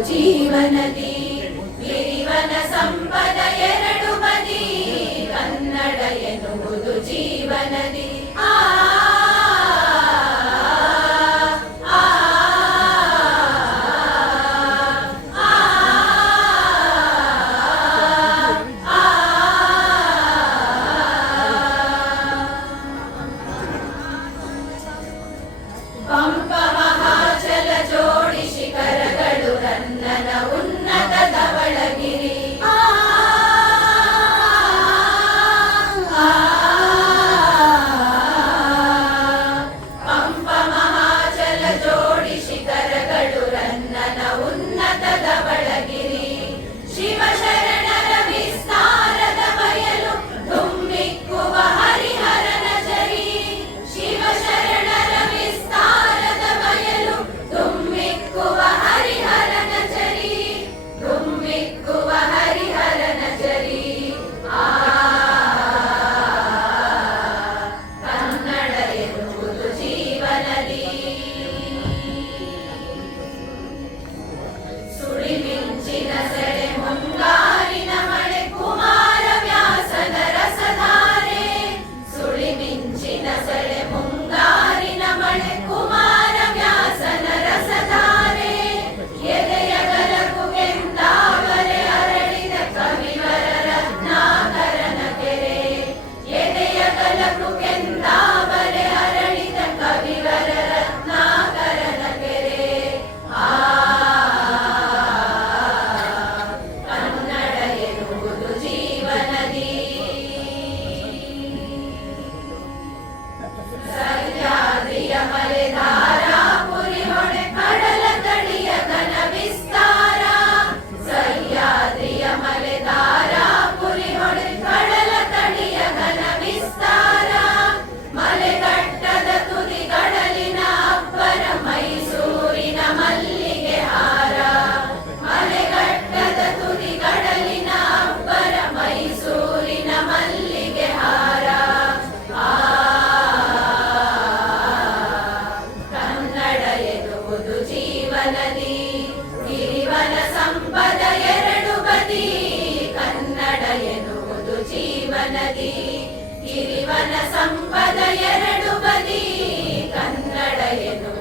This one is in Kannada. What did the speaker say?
ಕನ್ನಡ ಎನ್ನುವುದು ಜೀವನದಿ ಗಿರಿವನ ಸಂಪದ ಎರಡು ಜೀವನ ಸಂಪದ ಎರಡು ಬದಿ ಕನ್ನಡ ಎನ್ನುವುದು ಜೀವನದಿ. ಗಿರಿವನ ಸಂಪದ ಎರಡು ಬದಿ ಕನ್ನಡ ಎನ್ನುವುದು